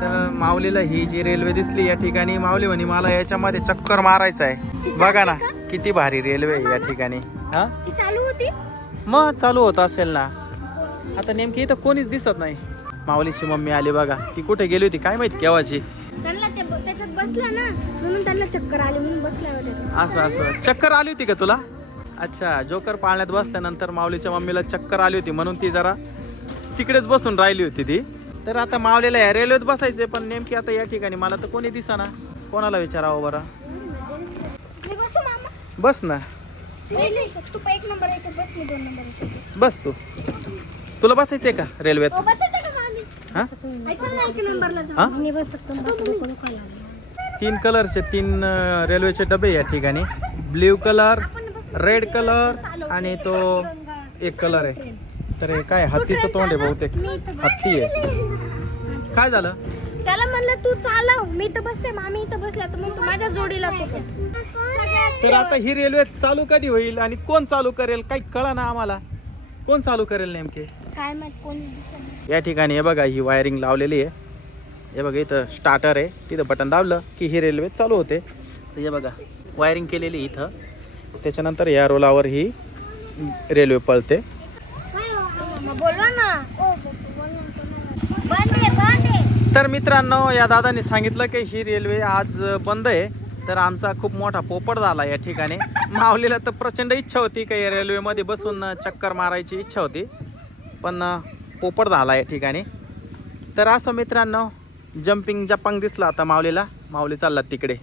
तर माऊलीला ही जी रेल्वे दिसली या ठिकाणी माऊली म्हणे मला याच्यामध्ये चक्कर मारायचं आहे. बघा ना किती भारी रेल्वे आहे या ठिकाणी. हा? ती चालू होती? मग चालू होत असेल ना. आता नेमकी इथं कोणीच दिसत नाही. माऊलीची मम्मी आली बघा. ती कुठे गेली होती काय माहिती केव्हाची. असं असं. चक्कर आली होती का तुला? अच्छा जोकर पाळण्यात बसल्यानंतर माऊलीच्या मम्मीला चक्कर आली होती म्हणून ती जरा तिकडेच बसून राहिली होती ती. तर आता मावलेला आहे रेल्वेत बसायचे पण नेमकी आता या ठिकाणी मला तर कोणी दिसाना. कोणाला विचारावं बरं? बस ना. बस तू. तुला बसायचंय का रेल्वेत? तीन कलरचे तीन रेल्वेचे डबे या ठिकाणी. ब्ल्यू कलर रेड कलर आणि तो एक कलर आहे. तर हे काय हत्तीचं तोंड आहे बहुतेक. हत्ती आहे. काय झालं? त्याला म्हणलं तू चालव मी तर बसते मामी इथं बसल्या तर मग तू माझ्या जोडीला तू तर आता ही रेल्वे चालू कधी होईल आणि कोण चालू करेल काही कळा ना आम्हाला. कोण चालू करेल नेमके? काय कोणी या ठिकाणी हे बघा ही वायरिंग लावलेली आहे. हे बघा इथं स्टार्टर आहे. तिथं बटन दाबलं की ही रेल्वे चालू होते. तर हे बघा वायरिंग केलेली इथं. त्याच्यानंतर या रोलावर ही रेल्वे पळते. बोलवा ना. तर मित्रांनो या दादाने सांगितलं की ही रेल्वे आज बंद आहे. तर आमचा खूप मोठा पोपट झाला या ठिकाणी. माऊलीला तर प्रचंड इच्छा होती की या रेल्वेमध्ये बसून चक्कर मारायची इच्छा होती. पण पोपट झाला या ठिकाणी. तर असं मित्रांनो जम्पिंग जपांग दिसला आता माऊलीला. माऊली चालला तिकडे.